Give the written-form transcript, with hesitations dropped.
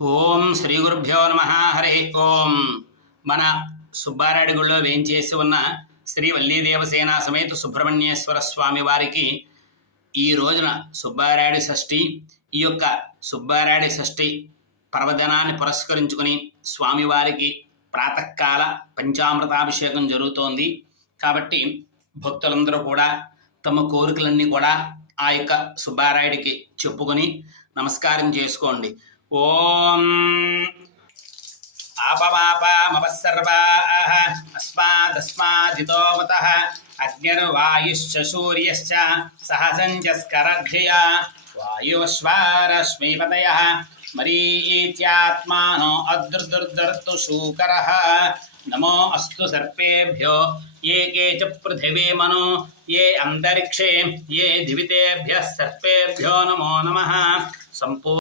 ఓం శ్రీ గురుభ్యో నమ. హరి ఓం. మన సుబ్బారాయుడు గుడిలో వేంచేసి ఉన్న శ్రీ వల్లీదేవసేన సమేత సుబ్రహ్మణ్యేశ్వర స్వామి వారికి ఈ రోజున సుబ్బారాయుడు షష్ఠి. ఈ యొక్క సుబ్బారాయుడు షష్ఠి పర్వదినాన్ని పురస్కరించుకుని స్వామివారికి ప్రాతకాల పంచామృతాభిషేకం జరుగుతోంది. కాబట్టి భక్తులందరూ కూడా తమ కోరికలన్నీ కూడా ఆ యొక్క సుబ్బారాయుడికి చెప్పుకొని నమస్కారం చేసుకోండి. ఓం ఆపవాపమవసర్వాః అస్మాదస్మాదితో మతః అగ్నిర్వాయుశ్చ సూర్యశ్చ సహసంచస్కరధ్యయ వాయుశ్వారశ్మిపతయః మరీచ్యాత్మానో అద్రుదుర్ధర్తు శూకరః నమో అస్తు సర్పేభ్యో ఏ కేచ పృథివీ మను ఏ అంతరిక్షే ఏ దివితేభ్యః సర్పేభ్యో నమో నమః.